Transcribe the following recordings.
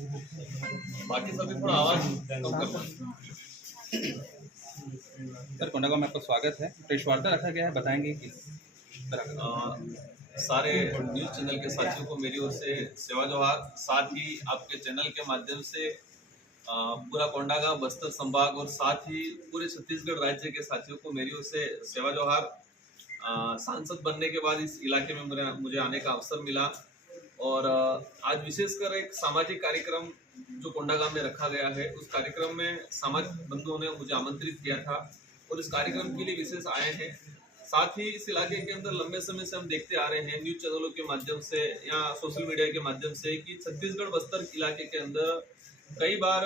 बाकी सभी थोड़ा आवाज कम करना। सर कोंडागांव में आपका स्वागत है। प्रेस वार्ता रखा गया है, बताएंगे किस तरह का? सारे न्यूज़ चैनल के साथियों को मेरी ओर से सेवा जोहार। साथ ही आपके चैनल के माध्यम से पूरा कोंडागांव बस्तर संभाग और साथ ही पूरे छत्तीसगढ़ राज्य के साथियों को मेरी ओर से सेवा जोहार। सांसद बनने के बाद इस इलाके में मुझे आने का अवसर मिला और आज विशेषकर एक सामाजिक कार्यक्रम जो कोंडागांव में रखा गया है, उस कार्यक्रम में सामाजिक बंधुओं ने मुझे आमंत्रित किया था और इस कार्यक्रम के लिए विशेष आए हैं। साथ ही इस इलाके के अंदर लंबे समय से हम देखते आ रहे हैं न्यूज चैनलों के माध्यम से या सोशल मीडिया के माध्यम से कि छत्तीसगढ़ बस्तर इलाके के अंदर कई बार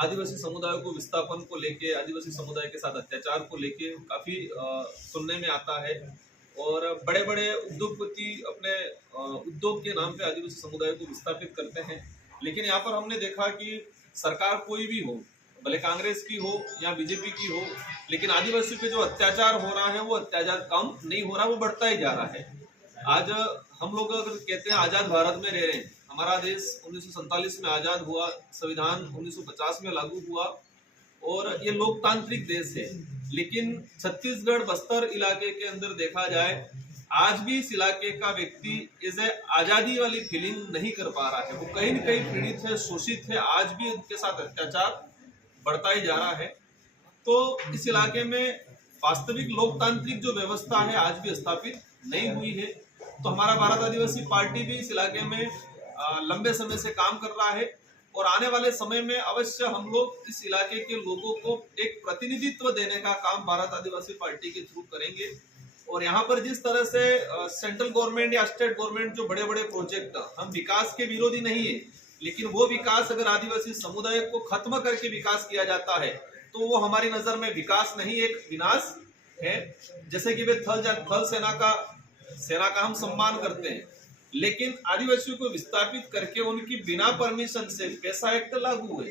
आदिवासी समुदायों को विस्थापन को लेके, आदिवासी समुदाय के साथ अत्याचार को लेके काफी सुनने में आता है और बड़े बड़े उद्योगपति अपने उद्योग के नाम पे आदिवासी समुदाय को विस्थापित करते हैं। लेकिन यहाँ पर हमने देखा कि सरकार कोई भी हो, भले कांग्रेस की हो या बीजेपी की हो, लेकिन आदिवासी पे जो अत्याचार हो रहा है वो अत्याचार कम नहीं हो रहा, वो बढ़ता ही जा रहा है। आज हम लोग अगर कहते हैं आजाद भारत में रह रहे हैं, हमारा देश 1947 में आजाद हुआ, संविधान 1950 में लागू हुआ और ये लोकतांत्रिक देश है। लेकिन छत्तीसगढ़ बस्तर इलाके के अंदर देखा जाए, आज भी इस इलाके का व्यक्ति इसे आजादी वाली फीलिंग नहीं कर पा रहा है। वो कहीं न कहीं पीड़ित है, शोषित है, आज भी उनके साथ अत्याचार बढ़ता ही जा रहा है। तो इस इलाके में वास्तविक लोकतांत्रिक जो व्यवस्था है आज भी स्थापित नहीं हुई है। तो हमारा भारत आदिवासी पार्टी भी इस इलाके में लंबे समय से काम कर रहा है और आने वाले समय में अवश्य हम लोग इस इलाके के लोगों को एक प्रतिनिधित्व देने का काम भारत आदिवासी पार्टी के थ्रू करेंगे। और यहाँ पर जिस तरह से सेंट्रल गवर्नमेंट या स्टेट गवर्नमेंट जो बड़े बड़े प्रोजेक्ट, हम विकास के विरोधी नहीं है, लेकिन वो विकास अगर आदिवासी समुदाय को खत्म करके विकास किया जाता है तो वो हमारी नजर में विकास नहीं, एक विनाश है। जैसे कि वे थल सेना का हम सम्मान करते हैं, लेकिन आदिवासियों को विस्थापित करके उनकी बिना परमिशन से पैसा एक्ट लागू है,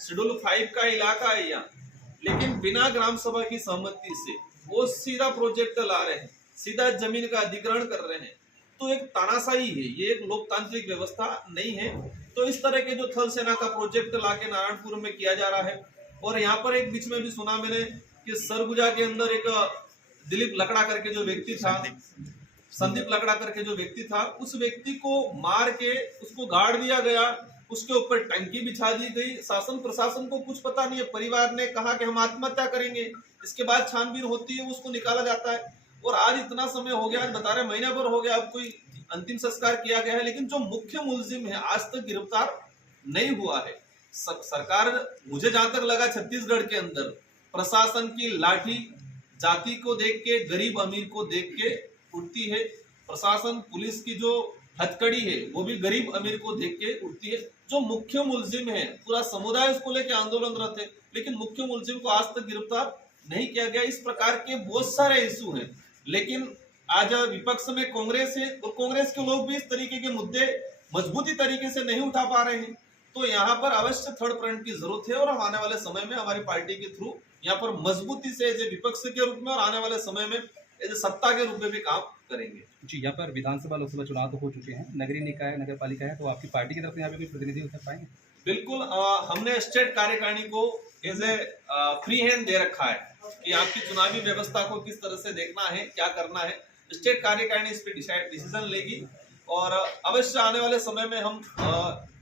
शेड्यूल 5 का इलाका है यहाँ, लेकिन बिना ग्राम सभा की सहमति से वो सीधा प्रोजेक्ट ला रहे हैं, सीधा जमीन का अधिग्रहण कर रहे हैं। तो एक तानाशाही है, ये एक लोकतांत्रिक व्यवस्था नहीं है। तो इस तरह के जो थल सेना का प्रोजेक्ट लाके नारायणपुर में किया जा रहा है। और यहाँ पर एक बीच में भी सुना मैंने कि सरगुजा के अंदर एक दिलीप लकड़ा करके जो व्यक्ति था, संदीप लकड़ा करके जो व्यक्ति था, उस व्यक्ति को मार के उसको गाड़ दिया गया, उसके ऊपर टंकी बिछा दी गई। शासन प्रशासन को कुछ पता नहीं है, परिवार ने कहा कि हम आत्महत्या करेंगे, इसके बाद छानबीन होती है, उसको निकाला जाता है। और आज इतना समय हो गया, आज बता रहे महीना भर हो गया, अब कोई अंतिम संस्कार किया गया है, लेकिन जो मुख्य मुलजिम है आज तक गिरफ्तार नहीं हुआ है। सरकार, मुझे जहां तक लगा छत्तीसगढ़ के अंदर प्रशासन की लाठी जाति को देख के, गरीब अमीर को देख के उठती है। प्रशासन पुलिस की जो हथकड़ी है वो भी गरीब अमीर को देख के उठती है। जो मुख्य मुलजिम है, पूरा समुदाय उसको लेके आंदोलनरत है, लेकिन मुख्य मुलजिम को आज तक गिरफ्तार नहीं किया गया। इस प्रकार के बहुत सारे इशू हैं, लेकिन आज विपक्ष में कांग्रेस है और कांग्रेस के लोग भी इस तरीके के मुद्दे मजबूती तरीके से नहीं उठा पा रहे हैं। तो यहाँ पर अवश्य थर्ड फ्रंट की जरूरत है और आने वाले समय में हमारी पार्टी के थ्रू यहाँ पर मजबूती से विपक्ष के रूप में और आने वाले समय में सत्ता के रूप में भी काम करेंगे। जी, यहाँ पर विधानसभा लोकसभा चुनाव तो हो चुके हैं, नगरीय निकाय नगर पालिका है, तो आपकी पार्टी की तरफ से यहाँ पे कोई प्रतिनिधि उतर पाएंगे? बिल्कुल, हमने स्टेट कार्यकारिणी को एज ए फ्री हैंड दे रखा है कि आपकी चुनावी व्यवस्था को किस तरह से देखना है, क्या करना है। स्टेट कार्यकारिणी इस पे डिसीजन लेगी और अवश्य आने वाले समय में हम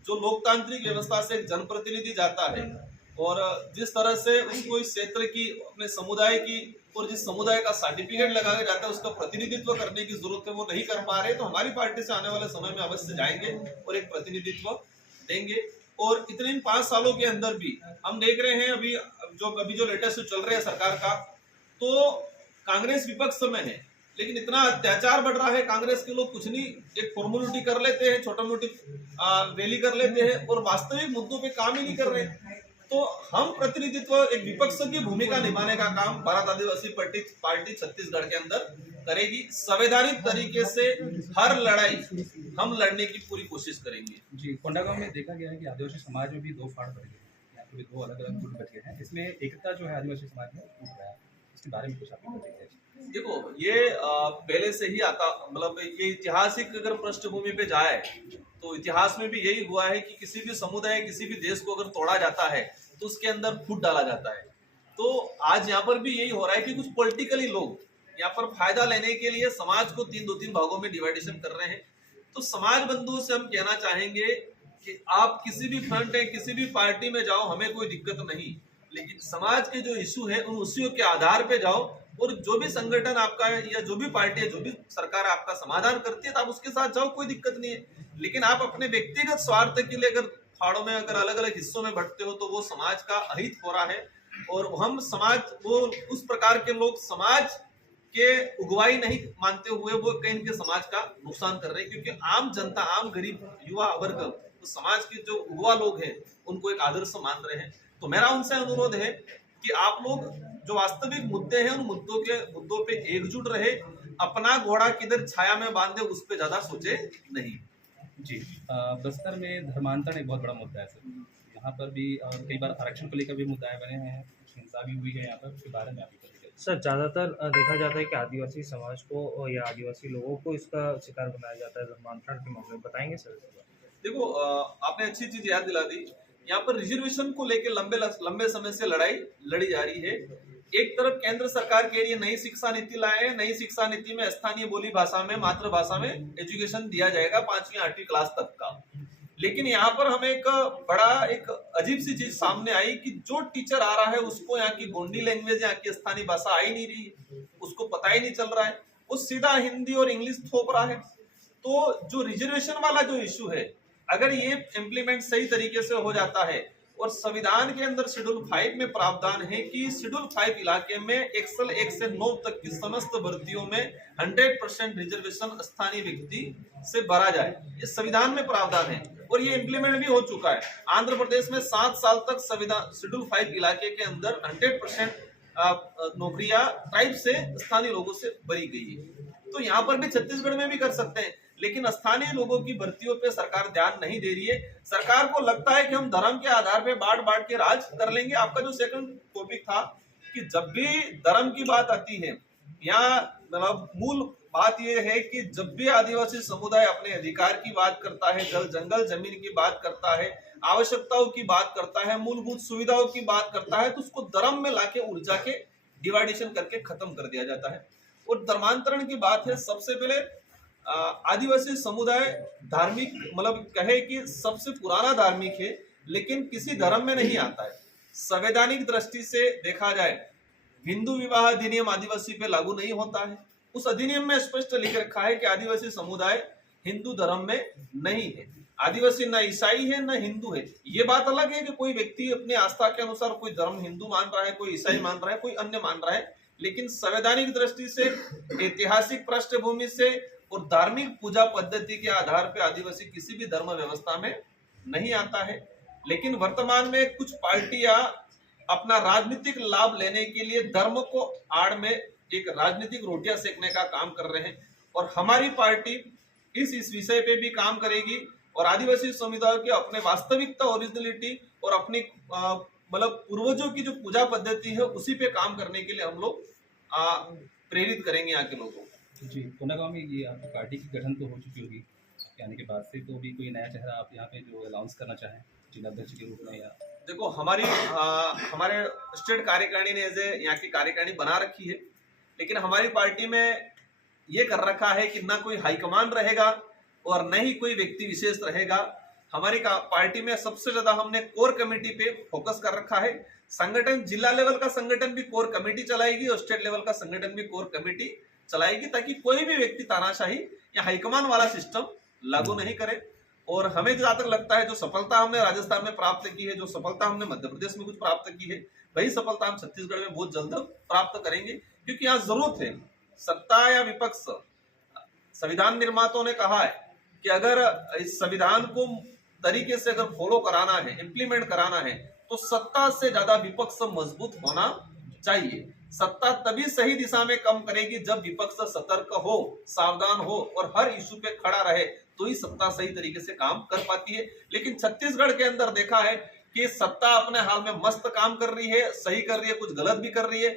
जो लोकतांत्रिक व्यवस्था से जनप्रतिनिधि जाता है और जिस तरह से उसको इस क्षेत्र की, अपने समुदाय की और जिस समुदाय का सर्टिफिकेट लगाया जाता है उसका प्रतिनिधित्व करने की जरूरत है, वो नहीं कर पा रहे। तो हमारी पार्टी से आने वाले समय में अवश्य जाएंगे और एक प्रतिनिधित्व देंगे। और इतने इन 5 सालों के अंदर भी हम देख रहे हैं अभी जो लेटेस्ट चल रहे हैं सरकार का, तो कांग्रेस विपक्ष में है, लेकिन इतना अत्याचार बढ़ रहा है, कांग्रेस के लोग कुछ नहीं, एक फॉर्मेलिटी कर लेते हैं, छोटा मोटी रैली कर लेते हैं और वास्तविक मुद्दों पे काम ही नहीं कर रहे। तो हम प्रतिनिधित्व, एक विपक्ष की भूमिका निभाने का काम भारत आदिवासी पार्टी छत्तीसगढ़ के अंदर करेगी। संवैधानिक तरीके से हर लड़ाई हम लड़ने की पूरी कोशिश करेंगे। जी, कोंडागांव में देखा गया है कि आदिवासी समाज में भी 2 फाड़ बढ़ गए हैं, यहाँ पे भी 2 अलग अलग गुट बचे हैं, इसमें एकता जो है आदिवासी समाज में टूट रहा है, इसके बारे में कुछ आपको बताइए। देखो, ये पहले से ही आता, मतलब ये ऐतिहासिक अगर पृष्ठभूमि पे जाए तो इतिहास में भी यही हुआ है कि किसी भी समुदाय, किसी भी देश को अगर तोड़ा जाता है तो उसके अंदर फूट डाला जाता है। तो आज यहाँ पर भी यही हो रहा है कि कुछ पॉलिटिकली लोग यहाँ पर फायदा लेने के लिए समाज को दो तीन भागों में डिवाइडेशन कर रहे हैं। तो समाज बंधुओं से हम कहना चाहेंगे कि आप किसी भी फ्रंट है, किसी भी पार्टी में जाओ, हमें कोई दिक्कत नहीं, लेकिन समाज के जो इशू है उन इशू के आधार पे जाओ, और जो भी संगठन आपका या जो भी पार्टी है, जो भी सरकार आपका समाधान करती है, तो आप उसके साथ जाओ, कोई दिक्कत नहीं है। लेकिन आप अपने व्यक्तिगत स्वार्थ के लिए अगर फाड़ों में, अगर अलग अलग हिस्सों में बंटते हो, तो वो समाज का अहित हो रहा है। और हम समाज, वो उस प्रकार के लोग समाज के उगवाई नहीं मानते हुए वो कहीं के समाज का नुकसान कर रहे हैं, क्योंकि आम जनता, आम गरीब युवा वर्ग, तो समाज के जो उगवा लोग हैं उनको एक आदर्श मान रहे हैं। तो मेरा उनसे अनुरोध है कि आप लोग जो वास्तविक मुद्दे हैं उन मुद्दों पे एकजुट रहे, अपना घोड़ा किधर छाया में बांधे उस पे ज्यादा सोचे नहीं। जी, बस्तर में धर्मांतरण एक बहुत बड़ा मुद्दा है सर। यहाँ पर भी कई बार आरक्षण को लेकर भी मुद्दे बने हैं, कुछ हिंसा भी हुई है यहाँ पर, उसके बारे में आप सर ज़्यादातर देखा जाता है कि आदिवासी समाज को या आदिवासी लोगों को इसका शिकार बनाया जाता है धर्मांतरण के मामले में, बताएंगे सर? देखो, आपने अच्छी चीज याद दिला दी। यहाँ पर रिजर्वेशन को लेकर लंबे समय से लड़ाई लड़ी जा रही है। एक तरफ केंद्र सरकार के लिए नई शिक्षा नीति लाए हैं, नई शिक्षा नीति में स्थानीय बोली भाषा में, मातृभाषा में एजुकेशन दिया जाएगा 5वीं 8वीं क्लास तक का। लेकिन यहाँ पर हमें एक अजीब सी चीज सामने आई कि जो टीचर आ रहा है उसको यहाँ की गोंडी लैंग्वेज, यहाँ की स्थानीय भाषा आ ही नहीं रही, उसको पता ही नहीं चल रहा है, वो सीधा हिंदी और इंग्लिश थोप रहा है। तो जो रिजर्वेशन वाला जो इश्यू है, अगर ये इम्प्लीमेंट सही तरीके से हो जाता है, और संविधान के अंदर शेड्यूल 5 में प्रावधान है कि शेड्यूल 5 इलाके में एक्सेल 1 से 9 तक की समस्त भर्तियों में 100% रिजर्वेशन स्थानीय व्यक्ति से भरा जाए, ये संविधान में प्रावधान है और ये इम्प्लीमेंट भी हो चुका है। आंध्र प्रदेश में 7 साल तक संविधान शेड्यूल 5 इलाके के अंदर 100% नौकरियां ट्राइब से, स्थानीय लोगों से भरी गई है। तो यहाँ पर भी छत्तीसगढ़ में भी कर सकते हैं, लेकिन स्थानीय लोगों की भर्तियों पे सरकार ध्यान नहीं दे रही है। सरकार को लगता है कि हम धर्म के आधार पे बांट के राज कर लेंगे। आपका जो सेकंड टॉपिक था कि जब भी धर्म की बात आती है, यहाँ मतलब मूल बात यह है कि जब भी आदिवासी समुदाय अपने अधिकार की बात करता है, जल जंगल जमीन की बात करता है, आवश्यकताओं की बात करता है, मूलभूत सुविधाओं की बात करता है, तो उसको धर्म में लाके ऊर्जा के डिवाइडेशन करके खत्म कर दिया जाता है। और धर्मांतरण की बात है, सबसे पहले आदिवासी समुदाय धार्मिक, मतलब कहे कि सबसे पुराना धार्मिक है, लेकिन किसी धर्म में नहीं आता है। संवैधानिक दृष्टि से देखा जाए, हिंदू विवाह अधिनियम आदिवासी पे लागू नहीं होता है। उस अधिनियम में स्पष्ट लिख रखा है कि आदिवासी समुदाय हिंदू धर्म में नहीं है। आदिवासी न ईसाई है न हिंदू है। ये बात अलग है कि कोई व्यक्ति अपनी आस्था के अनुसार कोई धर्म हिंदू मान रहा है, कोई ईसाई मान रहा है, कोई अन्य मान रहा है, लेकिन संवैधानिक दृष्टि से, ऐतिहासिक पृष्ठभूमि से और धार्मिक पूजा पद्धति के आधार पर आदिवासी किसी भी धर्म व्यवस्था में नहीं आता है। लेकिन वर्तमान में कुछ पार्टियां अपना राजनीतिक लाभ लेने के लिए धर्म को आड़ में एक राजनीतिक रोटियां सेकने का काम कर रहे हैं, और हमारी पार्टी इस विषय पे भी काम करेगी और आदिवासी समुदायों के अपने वास्तविकता, ओरिजिनलिटी और अपनी मतलब पूर्वजों की जो पूजा पद्धति है उसी पे काम करने के लिए हम लोग प्रेरित करेंगे यहाँ के लोगों को। जी, कोंडागांव में ये आपकी पार्टी की गठन तो हो चुकी होगी आने के बाद से, तो भी कोई नया चेहरा आप यहाँ पे जो अनाउंस करना चाहें जिलाध्यक्ष के रूप में? या देखो, हमारे स्टेट कार्यकारिणी ने यहाँ की कार्यकारिणी बना रखी है, लेकिन हमारी पार्टी में ये कर रखा है कि ना कोई हाईकमान रहेगा और न ही कोई व्यक्ति विशेष रहेगा। हमारी पार्टी में सबसे ज्यादा हमने कोर कमेटी पे फोकस कर रखा है। संगठन, जिला लेवल का संगठन भी कोर कमेटी चलाएगी और स्टेट लेवल का संगठन भी कोर कमेटी चलाएगी, ताकि कोई भी व्यक्ति तानाशाही या हाईकमान वाला सिस्टम लागू नहीं करे। और हमें जहां तक लगता है, जो सफलता हमने राजस्थान में प्राप्त की है, जो सफलता हमने मध्य प्रदेश में कुछ प्राप्त की है, वही सफलता हम छत्तीसगढ़ में बहुत जल्द प्राप्त करेंगे, क्योंकि यहाँ जरूरत है। सत्ता या विपक्ष, संविधान निर्माताओं ने कहा है कि अगर इस संविधान को तरीके से अगर फॉलो कराना है, इम्प्लीमेंट कराना है, तो सत्ता से ज्यादा विपक्ष मजबूत होना चाहिए। सत्ता तभी सही दिशा में काम करेगी जब विपक्ष सतर्क हो, सावधान हो और हर इशू पे खड़ा रहे, तो ही सत्ता सही तरीके से काम कर पाती है। लेकिन छत्तीसगढ़ के अंदर देखा है कि सत्ता अपने हाल में मस्त काम कर रही है, सही कर रही है, कुछ गलत भी कर रही है।